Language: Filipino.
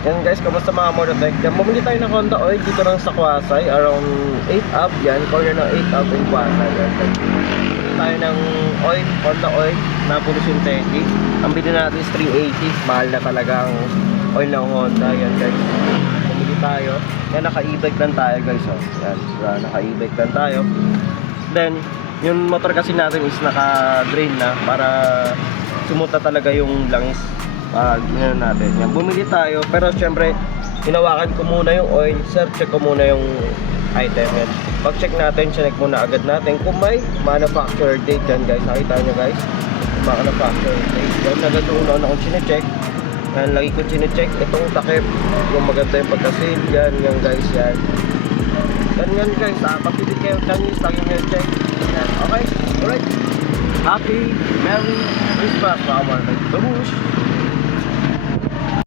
Yan guys, kamusta mga Monotech? Yan, bumili tayo ng Honda oil dito lang sa Kwasay, around 8 up yan, corner ng 8 up in Kwasay. Yan guys. Bumili tayo ng oil, Honda oil, na puro synthetic. Ang bili natin is 380, mahal na talaga ang oil ng Honda. Yan guys, bumili tayo. Yan, naka-e-bike lang tayo guys. Oh. Yan, naka-e-bike lang tayo. Then, yung motor kasi natin is naka-drain na para sumuta talaga yung langis. Ganyan natin. Yan, bumili tayo. Pero syempre, hinawakan ko muna yung oil. Sir, check ko muna yung item. Yan. Pag check natin, check muna agad natin kung may manufacturer date yan guys. Nakita nyo guys, manufacturer date. Yan, nagatuunan akong chinecheck. Yan, lagi ko chinecheck. Itong takip, yung maganda yung pagkasil. Yan, yan guys, yan. Yan guys, pagpilit kayo ng news, lagi nyo check. Yan, okay? Alright. Happy Merry Christmas mga Monotech. Babush!